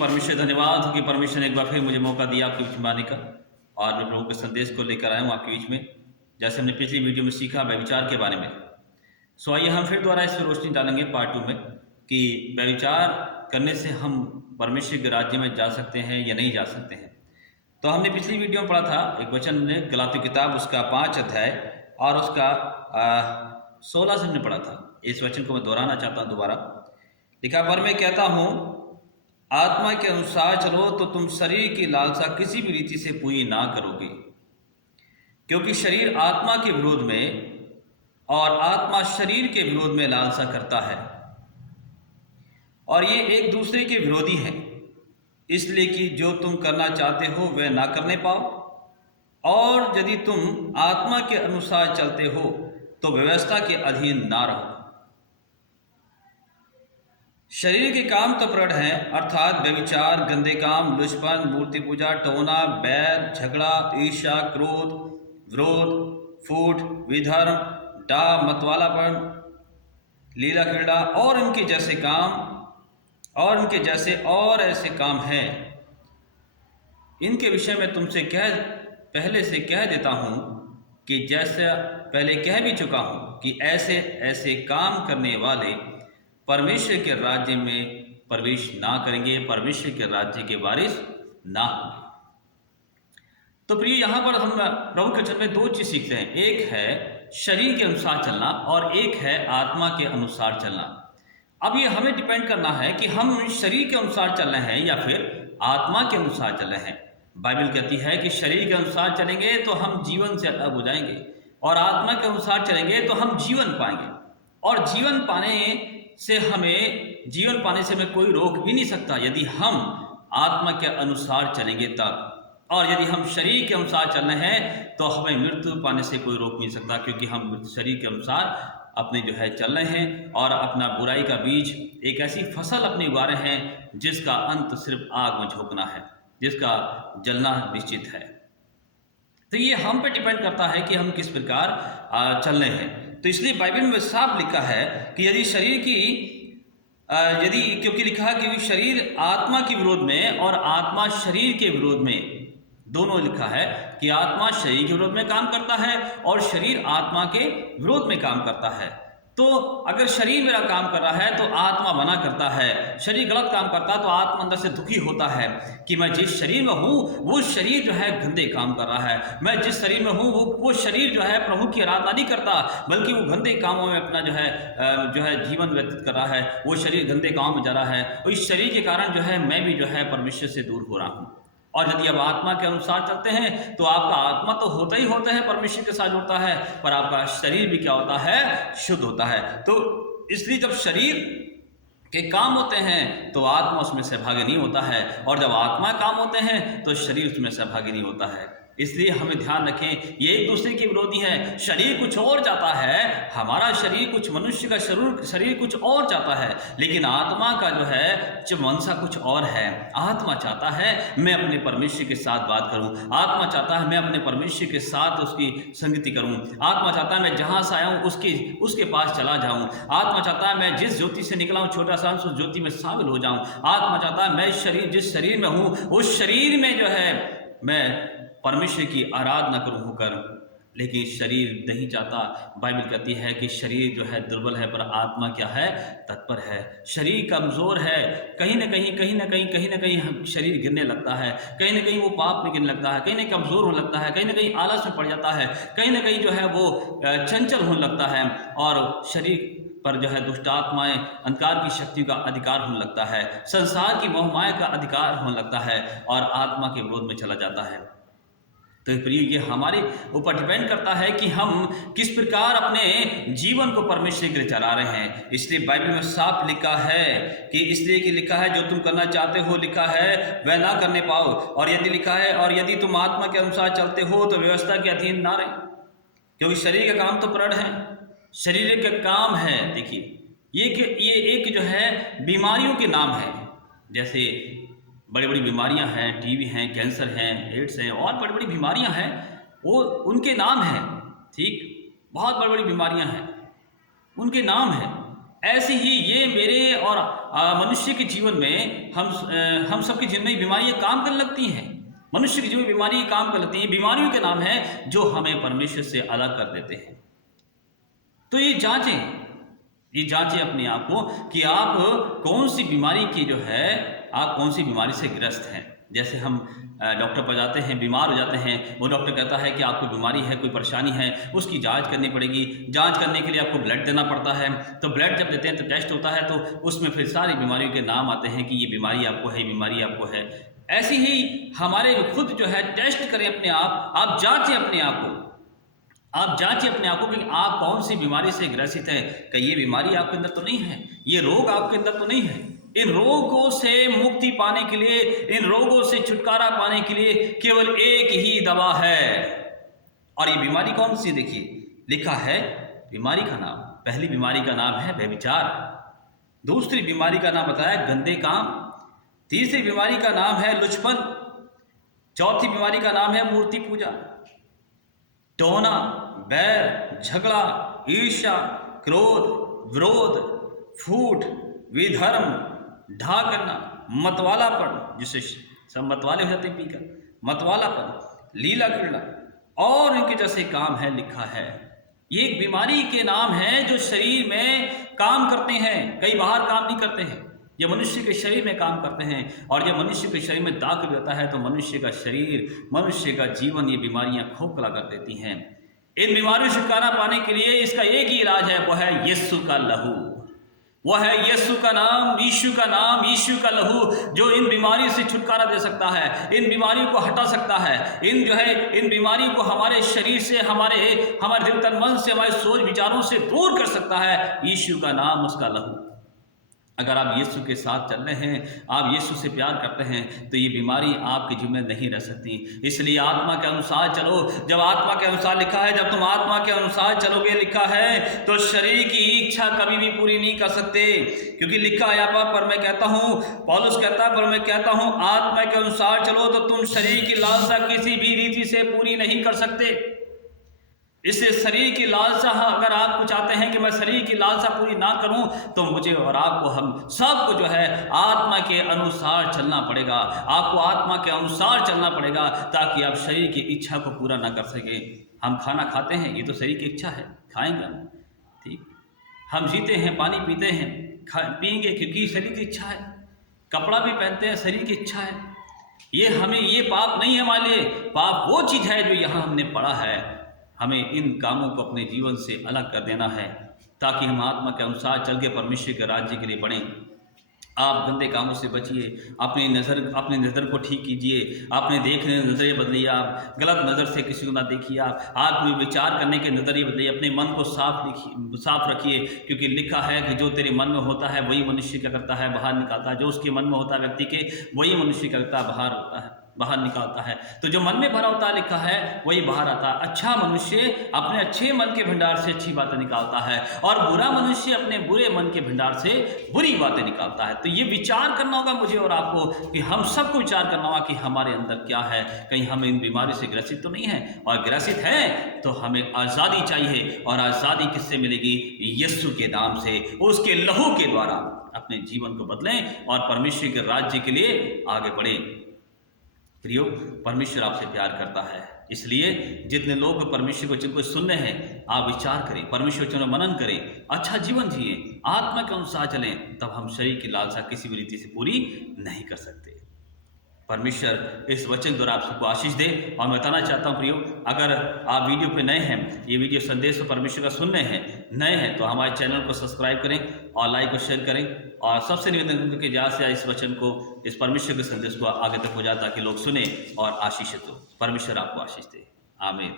परमेश्वर धन्यवाद हो कि परमेश्वर ने एक बार फिर मुझे मौका दिया आपके बीच में आने का और मैं प्रभु के संदेश को लेकर आया हूँ आपके बीच में। जैसे हमने पिछली वीडियो में सीखा व्यभिचार के बारे में, सो आइए हम फिर दोबारा इस पर रोशनी डालेंगे पार्ट 2 में कि व्यभिचार करने से हम परमेश्वर के राज्य में जा सकते हैं या नहीं जा सकते हैं। तो हमने पिछली वीडियो में पढ़ा था एक वचन ने गलाती किताब उसका 5 अध्याय और उसका 16 से हमने पढ़ा था। इस वचन को मैं दोहराना चाहता हूँ दोबारा। लिखा, पर मैं कहता हूँ आत्मा के अनुसार चलो तो तुम शरीर की लालसा किसी भी रीति से पूरी ना करोगे, क्योंकि शरीर आत्मा के विरोध में और आत्मा शरीर के विरोध में लालसा करता है और ये एक दूसरे के विरोधी हैं, इसलिए कि जो तुम करना चाहते हो वह ना करने पाओ। और यदि तुम आत्मा के अनुसार चलते हो तो व्यवस्था के अधीन ना रहो। शरीर के काम तो प्रकट हैं, अर्थात व्यभिचार, गंदे काम, लुचपन, मूर्ति पूजा, टोना, बैर, झगड़ा, ईर्ष्या, क्रोध, विरोध, फूट, विधर्म, डाह, मतवालापन, लीला क्रीड़ा और इनके जैसे और ऐसे काम हैं। इनके विषय में तुमसे पहले से कह देता हूं कि जैसा पहले कह भी चुका हूं कि ऐसे ऐसे काम करने वाले परमेश्वर के राज्य में प्रवेश ना करेंगे, परमेश्वर के राज्य के वारिस ना होंगे। तो प्रिय, यहाँ पर हम प्रभु के वचन में 2 चीज सीखते हैं। एक है शरीर के अनुसार चलना और एक है आत्मा के अनुसार चलना। अब ये हमें डिपेंड करना है कि हम शरीर के अनुसार चल रहे हैं या फिर आत्मा के अनुसार चल रहे हैं। बाइबल कहती है कि शरीर के अनुसार चलेंगे तो हम जीवन से अलग हो जाएंगे और आत्मा के अनुसार चलेंगे तो हम जीवन पाएंगे। और जीवन पाने से हमें कोई रोक भी नहीं सकता यदि हम आत्मा के अनुसार चलेंगे तब। और यदि हम शरीर के अनुसार चल रहे हैं तो हमें मृत्यु पाने से कोई रोक नहीं सकता, क्योंकि हम शरीर के अनुसार अपने चल रहे हैं और अपना बुराई का बीज, एक ऐसी फसल अपनी उगा रहे हैं जिसका अंत सिर्फ आग में झोंकना है, जिसका जलना निश्चित है। तो ये हम पे डिपेंड करता है कि हम किस प्रकार चल रहे हैं। तो इसलिए बाइबल में साफ लिखा है कि क्योंकि लिखा है कि शरीर आत्मा के विरोध में और आत्मा शरीर के विरोध में, दोनों लिखा है कि आत्मा शरीर के विरोध में काम करता है और शरीर आत्मा के विरोध में काम करता है। तो अगर शरीर मेरा काम कर रहा है तो आत्मा मना करता है, शरीर गलत काम करता है तो आत्मा अंदर से दुखी होता है कि मैं जिस शरीर में हूँ वो शरीर गंदे काम कर रहा है। मैं जिस शरीर में हूँ वो शरीर प्रभु की आराधना नहीं करता, बल्कि वो गंदे कामों में अपना जीवन व्यतीत कर रहा है। वो शरीर गंदे कामों में जा रहा है और इस शरीर के कारण मैं भी परमेश्वर से दूर हो रहा हूँ। और यदि आप आत्मा के अनुसार चलते हैं तो आपका आत्मा तो होता ही होता है, परमेश्वर के साथ जुड़ता है, पर आपका शरीर भी क्या होता है? शुद्ध होता है। तो इसलिए जब शरीर के काम होते हैं तो आत्मा उसमें सहभागी नहीं होता है, और जब आत्मा काम होते हैं तो शरीर उसमें सहभागी नहीं होता है। इसलिए हमें ध्यान रखें, ये एक दूसरे के विरोधी हैं। शरीर कुछ और चाहता है, हमारा शरीर कुछ, मनुष्य का शरीर कुछ और चाहता है, लेकिन आत्मा का मनसा कुछ और है। आत्मा चाहता है मैं अपने परमेश्वर के साथ बात करूं, आत्मा चाहता है मैं अपने परमेश्वर के साथ उसकी संगति करूं, आत्मा चाहता है मैं जहां से आया हूं उसके पास चला जाऊं, आत्मा चाहता है मैं जिस ज्योति से निकला हूं छोटा सा उस ज्योति में शामिल हो जाऊं, आत्मा चाहता है मैं जिस शरीर में हूं उस शरीर में मैं परमेश्वर की आराधना करूं होकर, लेकिन शरीर नहीं चाहता। बाइबल कहती है कि शरीर दुर्बल है पर आत्मा क्या है? तत्पर है। शरीर कमजोर है, कहीं ना कहीं शरीर गिरने लगता है, कहीं ना कहीं वो पाप में गिरने लगता है, कहीं ना कहीं कमजोर होने लगता है, कहीं ना कहीं आलस में पड़ जाता है, कहीं ना कहीं वो चंचल होने लगता है और शरीर पर दुष्ट आत्माएं, अंधकार की शक्ति का अधिकार होने लगता है, संसार की मोहमाया का अधिकार होने लगता है और आत्मा के विरोध में चला जाता है। तो प्रिय, ये हमारे ऊपर डिपेंड करता है कि हम किस प्रकार अपने जीवन को परमेश्वर के लिए चला रहे हैं। इसलिए बाइबल में साफ लिखा है कि लिखा है जो तुम करना चाहते हो, लिखा है वह ना करने पाओ। और यदि लिखा है और यदि तुम आत्मा के अनुसार चलते हो तो व्यवस्था के अधीन ना रहे, क्योंकि शरीर का काम तो प्रकट है, शरीर का काम है। देखिए, ये एक बीमारियों के नाम है। जैसे बड़ी बड़ी बीमारियां हैं, टीबी हैं, कैंसर हैं, एड्स हैं और बड़ी बड़ी बीमारियां हैं, वो उनके नाम हैं। ठीक, बहुत बड़ी बड़ी बीमारियां हैं, उनके नाम हैं। ऐसी ही ये मेरे और मनुष्य के जीवन में हम सबकी जिनमें बीमारियां काम करने लगती हैं। मनुष्य की जो बीमारी काम कर लगती हैं, बीमारियों के नाम है जो हमें परमेश्वर से अलग कर देते हैं। तो ये जांचें अपने आप को कि आप कौन सी बीमारी की जो है, आप कौन सी बीमारी से ग्रस्त हैं। जैसे हम डॉक्टर पर जाते हैं, बीमार हो जाते हैं, वो डॉक्टर कहता है कि आपको बीमारी है, कोई परेशानी है, उसकी जांच करनी पड़ेगी। जांच करने के लिए आपको ब्लड देना पड़ता है। तो ब्लड जब देते हैं तो टेस्ट होता है, तो उसमें फिर सारी बीमारियों के नाम आते हैं कि ये बीमारी आपको है, बीमारी आपको है। ऐसे ही हमारे खुद जो है टेस्ट करें अपने आप जांचें अपने आप को, आप जांचें अपने आप को कि आप कौन सी बीमारी से ग्रसित हैं। कहीं ये बीमारी आपके अंदर तो नहीं है, ये रोग आपके अंदर तो नहीं है। इन रोगों से मुक्ति पाने के लिए, इन रोगों से छुटकारा पाने के लिए केवल एक ही दवा है। और ये बीमारी कौन सी, देखिए लिखा है बीमारी का नाम। पहली बीमारी का नाम है व्यभिचार, दूसरी बीमारी का नाम बताया गंदे काम, तीसरी बीमारी का नाम है लुचपन, चौथी बीमारी का नाम है मूर्ति पूजा, टोना, बैर, झगड़ा, ईर्ष्या, क्रोध, विरोध, फूट, विधर्म, ढा करना, मतवालापन, जिससे सब मतवाले हो जाते हैं पीकर, मतवालापन, लीला करना और इनके जैसे काम है। लिखा है ये एक बीमारी के नाम है जो शरीर में काम करते हैं, कई बाहर काम नहीं करते हैं। ये मनुष्य के शरीर में काम करते हैं और जब मनुष्य के शरीर में दाखिल होता है तो मनुष्य का शरीर, मनुष्य का जीवन ये बीमारियां खोखला कर देती हैं। इन बीमारियों से छुटकारा पाने के लिए इसका एक ही इलाज है, वो है यीशु का लहू, वो है यीशु का नाम, यीशु का नाम, यीशु का लहू, जो इन बीमारियों से छुटकारा दे सकता है, इन बीमारियों को हटा सकता है, इन बीमारियों को हमारे शरीर से, हमारे दिल तन मन से, हमारे सोच विचारों से दूर कर सकता है। यीशु का नाम, उसका लहू। अगर आप यीशु के साथ चल रहे हैं, आप यीशु से प्यार करते हैं, तो ये बीमारी आपके जीवन में नहीं रह सकती। इसलिए आत्मा के अनुसार चलो। जब आत्मा के अनुसार लिखा है, जब तुम आत्मा के अनुसार चलोगे, लिखा है, तो शरीर की इच्छा कभी भी पूरी नहीं कर सकते। क्योंकि लिखा है यहाँ पर मैं कहता हूँ, पौलुस कहता है, पर मैं कहता हूँ आत्मा के अनुसार चलो तो तुम शरीर की लालसा किसी भी रीति से पूरी नहीं कर सकते। इससे शरीर की लालसा, अगर आप चाहते हैं कि मैं शरीर की लालसा पूरी ना करूं, तो मुझे और आपको, हम सबको जो है आत्मा के अनुसार चलना पड़ेगा। आपको आत्मा के अनुसार चलना पड़ेगा ताकि आप शरीर की इच्छा को पूरा ना कर सके। हम खाना खाते हैं, ये तो शरीर की इच्छा है, खाएंगे हम, ठीक। हम जीते हैं, पानी पीते हैं, पिएंगे क्योंकि शरीर की इच्छा है। कपड़ा भी पहनते हैं, शरीर की इच्छा है। ये पाप नहीं है हमारे लिए। पाप वो चीज़ है जो यहाँ हमने पढ़ा है। हमें इन कामों को अपने जीवन से अलग कर देना है ताकि हम आत्मा के अनुसार चल के परमेश्वर के राज्य के लिए बढ़ें। आप गंदे कामों से बचिए, अपनी नज़र को ठीक कीजिए, अपने देखने नज़रिए बदलिए, आप गलत नज़र से किसी को ना देखिए, आप विचार करने के नज़रिए बदलिए, अपने मन को साफ रखिए। क्योंकि लिखा है कि जो तेरे मन में होता है वही मनुष्य क्या करता है, बाहर निकालता है। जो उसके मन में होता है व्यक्ति के, वही मनुष्य क्या करता है, बाहर निकालता है। तो जो मन में भरा होता है, लिखा है, वही बाहर आता है। अच्छा मनुष्य अपने अच्छे मन के भंडार से अच्छी बातें निकालता है और बुरा मनुष्य अपने बुरे मन के भंडार से बुरी बातें निकालता है। तो ये विचार करना होगा मुझे और आपको, कि हम सबको विचार करना होगा कि हमारे अंदर क्या है, कहीं हम इन बीमारी से ग्रसित तो नहीं है। और ग्रसित है तो हमें आज़ादी चाहिए, और आज़ादी किससे मिलेगी? यीशु के नाम से, उसके लहू के द्वारा अपने जीवन को बदलें और परमेश्वर के राज्य के लिए आगे बढ़ें। प्रियो, परमेश्वर आपसे प्यार करता है, इसलिए जितने लोग परमेश्वर को जिनको सुनने हैं, आप विचार करें, परमेश्वर वचन में मनन करें, अच्छा जीवन जिए, आत्मा के अनुसार चलें, तब हम शरीर की लालसा किसी भी रीति से पूरी नहीं कर सकते। परमेश्वर इस वचन द्वारा आप सबको आशीष दे। और मैं बताना चाहता हूँ प्रियो, अगर आप वीडियो पे नए हैं, ये वीडियो संदेश तो परमेश्वर का सुनने हैं, नए हैं, तो हमारे चैनल को सब्सक्राइब करें और लाइक और शेयर करें। और सबसे निवेदन करके ज़्यादा से इस वचन को, इस परमेश्वर के संदेश को आगे तक हो जाए ताकि लोग सुने और आशीषित हो। परमेश्वर आपको आशीष दे। आमीन।